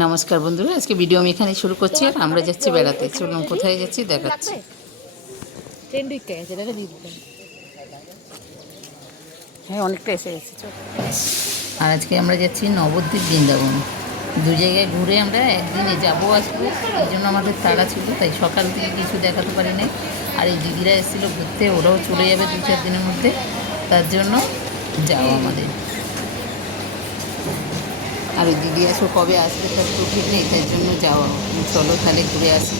নমস্কার বন্ধুরা, আজকে ভিডিও আমি এখানে শুরু করছি। আর আমরা যাচ্ছি বেড়াতে। চলুন কোথায় যাচ্ছি দেখাচ্ছি। হ্যাঁ, অনেকটা এসে গেছে। আর আজকে আমরা যাচ্ছি নবদ্বীপ, বৃন্দাবন। দু জায়গায় ঘুরে আমরা একদিনে যাবো আসবো, এই জন্য আমাদের তাড়া ছিল, তাই সকাল থেকে কিছু দেখাতে পারি নাই। আর এই দিদিরা এসেছিলো ঘুরতে, ওরাও চলে যাবে 2-4 দিনের মধ্যে, তার জন্য যাওয়া আমাদের। আর ওই দিদি আসো কবে আসবে তার তো ঠিক নেই, তার জন্য যাওয়া। চলো তাহলে ঘুরে আসি।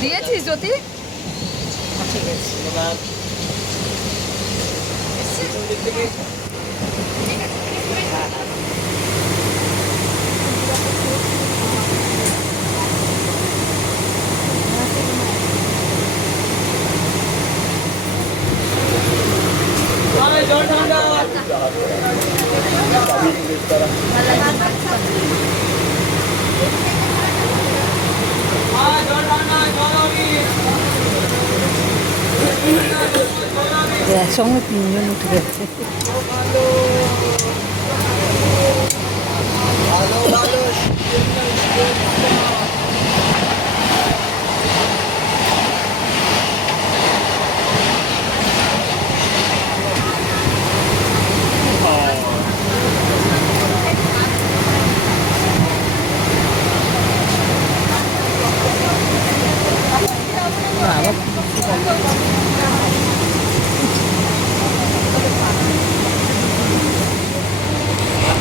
দিয়েছিস জ্যোতি? ঠিক আছে। একসঙ্গে 3জন উঠে গেছে।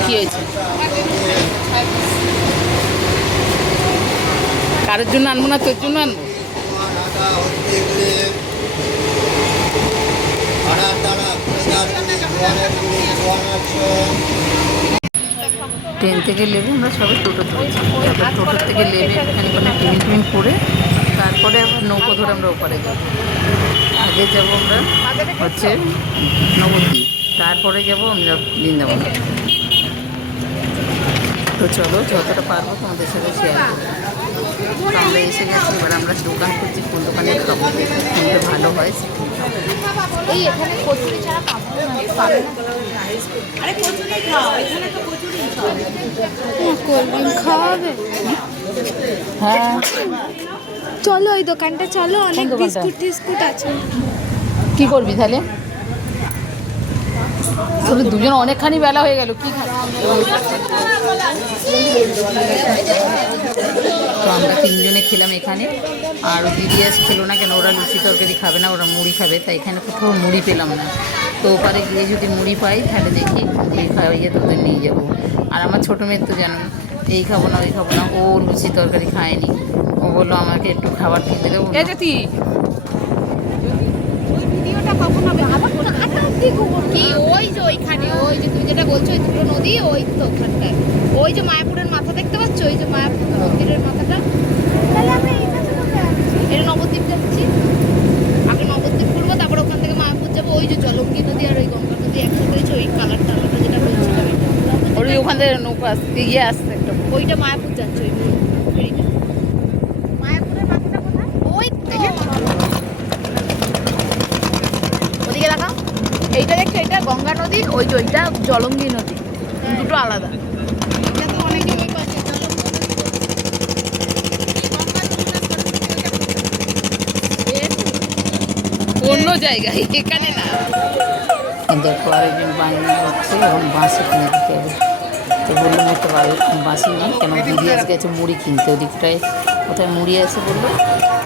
কি হয়েছে? কারোর জন্য আনবো না, তোর জন্য আনবো। ট্রেন থেকে নেবে, আমরা সবাই টোটো ধরেছি। তারপর টোটো থেকে নেবে এখানে কোনো টিফিন টিফিন করে তারপরে আবার নৌকো ধরে আমরা ওপারে যাবো। আগে যাবো আমরা হচ্ছে নবদ্বীপ, তারপরে যাবো আমরা বৃন্দাবন। তো চলো যতটা পারবো তোমাদের সাথে শেয়ার করবো। আমরা এসে গেছি, এবার আমরা দোকান করছি, কোন দোকানে খাবো কোনটা ভালো হয় সেটা। এই এখানে কচুরি ছাড়া পাবো না, পাবে না। আরে কচুরি খাও, এখানে তো কচুরি খাও। কোল্ড ড্রিঙ্ক খাওয়া হবে? হ্যাঁ চলো ওই দোকানটা চলো, অনেক কোন দোকানটা? বিস্কুট টিস্কুট আছে। কি করবি তাহলে? তবে দুজন অনেকখানি বেলা হয়ে গেল, কি খাবি? তো আমরা 3জনে খেলাম এখানে। আর দিদি আজ খেলো না কেন, ওরা লুচি তরকারি খাবে না, ওরা মুড়ি খাবে, তাই এখানে কোথাও মুড়ি পেলাম না। তো ওপারে গিয়ে যদি মুড়ি পাই তাহলে দেখি মুড়ি খাওয়াইয়ে তোদের নিয়ে যাবো। আর আমার ছোটো মেয়ের তো জানো, এই খাবো না ওই খাবো না, ও লুচি তরকারি খায়নি। ও বললো আমাকে একটু খাবার কিনতে দেবো। ভিডিওটা কখন হবে? আবার কোন আটা অবধি কি? ওই যে ওইখানে, ওই যে তুমি যেটা বলছো ওই দুটো নদী, ওই তো ওখানটায়। ওই যে মায়াপুরের মাথা দেখতে পাচ্ছ, ওই যে মায়াপুর মন্দিরের মাথাটা। তাহলে আমরা এটা নবদ্বীপ যাচ্ছি। আগে নবদ্বীপ ঘুরবো, তারপর ওখান থেকে মায়াপুর যাবো। ওই যে জলঙ্গি নদী আর ওই গঙ্গা নদী একসাথে হয়েছে, ওই কালারটা আলাদা যেটা বলছি। ওই ওখান থেকে নৌকা আসতে গিয়ে আসছে একটা। ওইটা মায়াপুর যাচ্ছে, ওই ফেরিটা। মায়াপুরের মাথাটা কোথায়? ওই তো ওদিকে দেখাও। এইটা দেখছো, এটা গঙ্গা নদী, ওই যে ওইটা জলঙ্গি নদী, দুটো আলাদা। এটা তো অনেকে ওই পাশে অন্য জায়গায়, এখানে না। দেখো আরেকজন বাঙালি হচ্ছে, এবং বাঁশি কিনে দিতে হবে। তো বললাম একটা বাঁশি নেই কেন, দিদি আজকে গেছে মুড়ি কিনতে, ওদিকটায় কোথায় মুড়ি আছে বললো,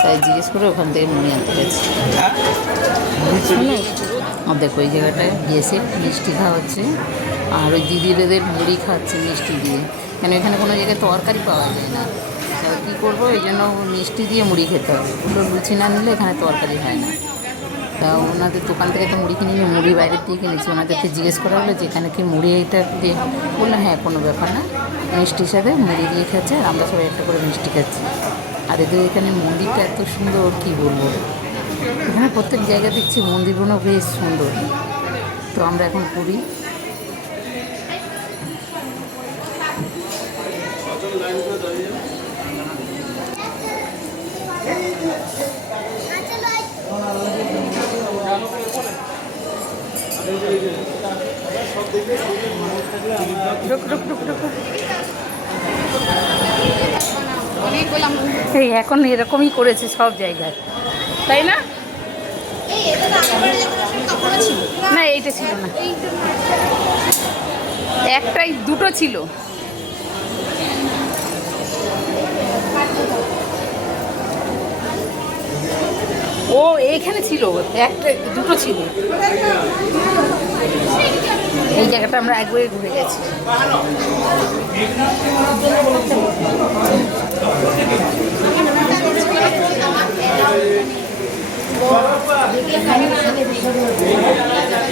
তাই জিজ্ঞেস করে ওখান থেকে মুড়ি আনতে গেছি। বুঝছো? আর দেখো এই জায়গাটায় গেছে মিষ্টি খাওয়া হচ্ছে, আর ওই দিদিদের মুড়ি খাচ্ছে মিষ্টি দিয়ে, কেন এখানে কোনো জায়গায় তরকারি পাওয়া যায় না। তা কী করবো, এই জন্য মিষ্টি দিয়ে মুড়ি খেতে হবে। ওগুলো লুচি না নিলে এখানে তরকারি হয় না। তা ওনাদের দোকান থেকে তো মুড়ি কিনে নিয়ে মুড়ি বাইরের দিয়ে কিনেছি। ওনাদেরকে জিজ্ঞেস করা হলো যে এখানে কি মুড়ি এইটা দিয়ে, বললো হ্যাঁ কোনো ব্যাপার না, মিষ্টির সাথে মুড়ি দিয়ে খাচ্ছে। আর আমরা সবাই একটা করে মিষ্টি খাচ্ছি। আর এদের এখানে মন্দিরটা এত সুন্দর, কী বলবো। এখানে প্রত্যেক জায়গা দেখছি মন্দিরগুলো বেশ সুন্দর। তো আমরা এখন পুরী। रुक रुक रुक रुक এই এখন এরকমই করেছে সব জায়গায়, তাই না? এই এটা তো আগেরবার যেমন কাপড় ছিল না এইটা ছিল না, একটাই দুটো ছিল। ও এইখানে ছিল, একটা দুটো ছিল। এই জায়গাটা আমরা একবারে ঘুরে গেছি।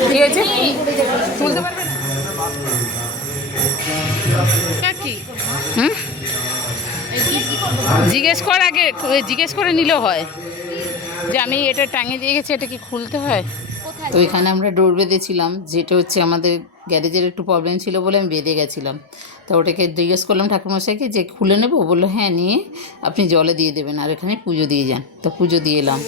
কি হয়েছে? তুলতে পারবে না? কি হুম, জিজ্ঞেস কর আগে, জিজ্ঞেস করে নিলেও হয় যে আমি এটা টাঙিয়ে দিয়ে গেছি, এটা কি খুলতে হয়? তো এখানে আমরা ডোর বেঁধেছিলাম, যেটা হচ্ছে আমাদের গ্যারেজের একটু প্রবলেম ছিল বলে আমি বেঁধে গেছিলাম। তো ওটাকে জিজ্ঞেস করলাম ঠাকুরমশাইকে যে খুলে নেবো, বললো হ্যাঁ নিয়ে আপনি জলে দিয়ে দেবেন আর এখানে পুজো দিয়ে যান। তো পুজো দিয়ে এলাম।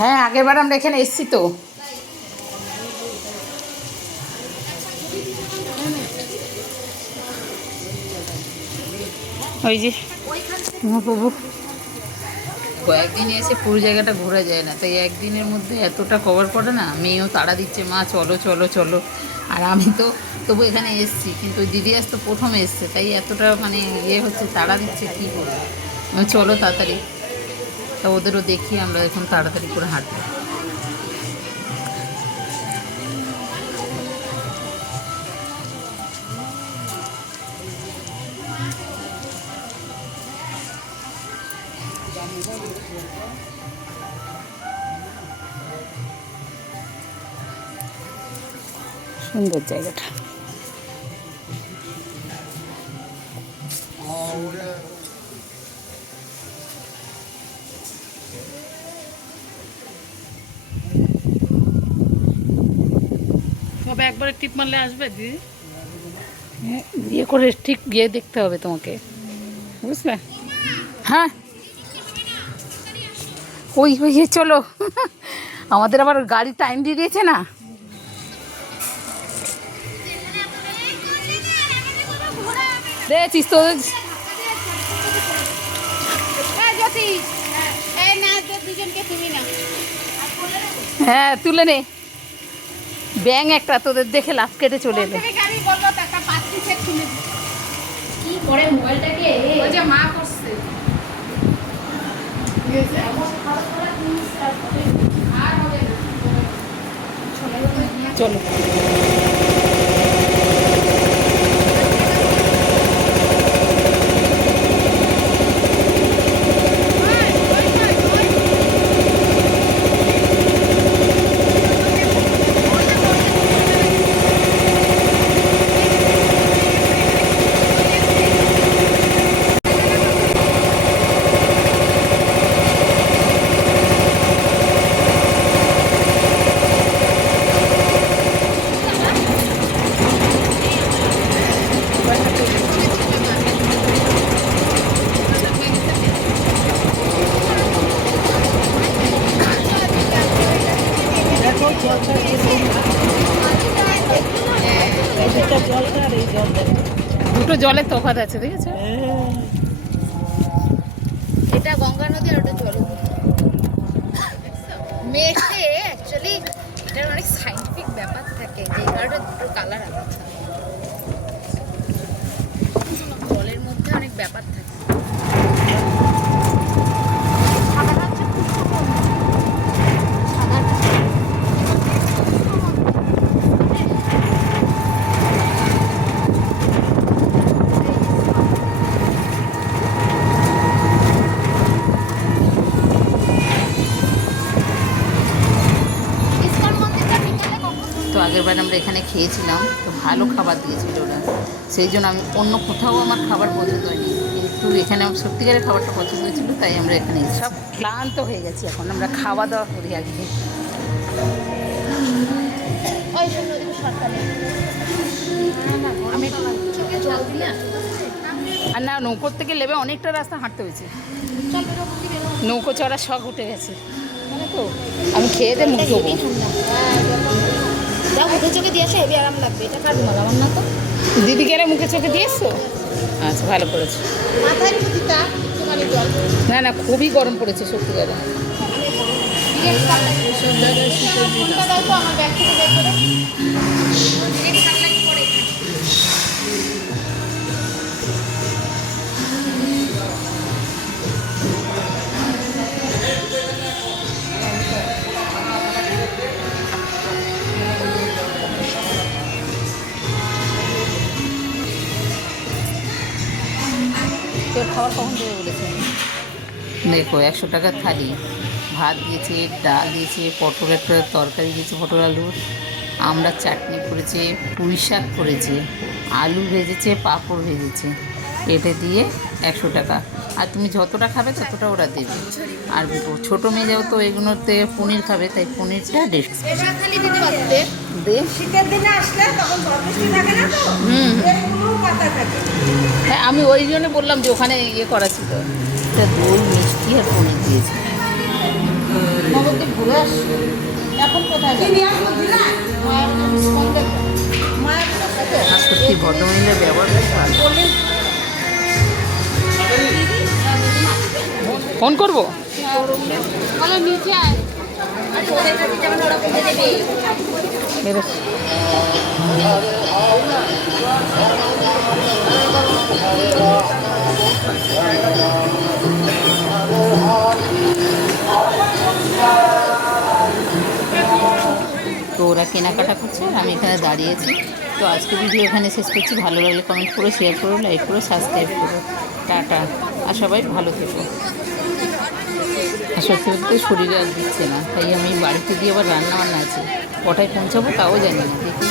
হ্যাঁ আগেরবার আমরা এখানে এসছি তো। ওই যে মহাপ্রভু, কয়েকদিন এসে পুরো জায়গাটা ঘোরা যায় না, তাই একদিনের মধ্যে এতটা কভার করে না। মেয়েও তাড়া দিচ্ছে, মা চলো চলো চলো। আর আমি তো তবু এখানে এসছি, কিন্তু দিদি আজ তো প্রথম এসছে, তাই এতটা মানে ইয়ে হচ্ছে, তাড়া দিচ্ছে, কী করবো। আমি চলো তাড়াতাড়ি, তা ওদেরও দেখি আমরা এখন তাড়াতাড়ি করে হাঁটবো। সুন্দর জায়গাটা। তবে একবারে টিপ মারলে আসবে দিদি। ইয়ে করে ঠিক গিয়ে দেখতে হবে তোমাকে, বুঝলে? হ্যাঁ ওই ওই চলো। আমাদের আবার গাড়ি টাইম দিয়ে দিয়েছে না। দেখছিস তো, হ্ঁ তুলে নে। ব্যাং একটা তোদের দেখে লাফ কেটে চলে এলো। কি করে মোবাইলটাকে ওই যে মা করছে। চলো দুটো জলের তফাৎ আছে, দেখেছো? এটা গঙ্গা নদী আর ওটা জলপথ। মেঘে অ্যাকচুয়ালি এটার অনেক সাইন্টিফিক ব্যাপার থাকে, যে কারণে দুটো কালার আলাদা। জলের মধ্যে অনেক ব্যাপার থাকে। তো আগেরবার আমরা এখানে খেয়েছিলাম, তো ভালো খাবার দিয়েছিল ওরা, সেই জন্য আমি অন্য কোথাও আমার খাবার পছন্দ হয়নি, কিন্তু এখানে আমার সত্যিকারের খাবারটা পছন্দ হয়েছিল, তাই আমরা এখানে সব ক্লান্ত হয়ে গেছি। এখন আমরা খাওয়া দাওয়া করি আগে। আর না, নৌকোর থেকে নেবে অনেকটা রাস্তা হাঁটতে হয়েছে, নৌকো চড়ার শখ উঠে গেছে, মানে তো আমি খেয়ে দিয়ে মুখ দেবো। দাও মুখে চোখে দিয়ে আসো, হেবি আরাম লাগবে। এটা কার রুমাল? আমার না তো। দিদিকে এরা মুখে চোখে দিয়ে এসছো? আচ্ছা, ভালো করেছো। মাথায় একটু দিতা তোমার জল। না না, খুবই গরম পড়েছে সত্যি করে। ফোনটা দাও তো আমার ব্যাগ থেকে বের করে। দিদি সাপ্লাই করে এখানে। তোর খাবার কখন দেবে বলেছে? দেখো 100 টাকার থালি, ভাত দিয়েছে, ডাল দিয়েছে, পটল একটা তরকারি দিয়েছে, পটল আলুর, আমরা চাটনি করেছে, পুঁই শাক করেছে, আলু ভেজেছে, পাঁপড় ভেজেছে, এটা দিয়ে 100 টাকা। আর তুমি যতটা খাবে ততটা ওরা দেবে। আর ছোটো মেয়ে যাও তো এগুলোতে পনির খাবে, তাই পনিরটা 150 এটা খালি দিতে পারতে। দে। শীতের দিনে আসলে তখন ঝড় বৃষ্টি থাকে না তো, এগুলো পাতা থাকে। হ্যাঁ, আমি ওই জন্য বললাম যে ওখানে ইয়ে করা ছিল। এটা দই, মিষ্টি আর পনির দিয়েছে। নবদ্বীপ ঘুরে আসছি। এখন কোথায় কি যাবে? নিয়ে আসবো দিলা? মায়ের সাথে আর সত্যি ভদ্রমহিলার ব্যবহার বেশ ভালো। ফোন করবো? বলো নিচে আয়। বেরোস। তো ওরা কেনাকাটা করছে আর আমি এখানে দাঁড়িয়েছি। তো আজকে ভিডিও এখানে শেষ করছি। ভালো লাগলে কমেন্ট করো, শেয়ার করো, লাইক করো, সাবস্ক্রাইব করো। টাটা। আর সবাই ভালো থেকো। আর সত্যি বলতে শরীরে আর দিচ্ছে না, তাই আমি বাড়িতে গিয়ে আবার রান্না বান্না আছে, কটায় পৌঁছাবো তাও জানি না, দেখি।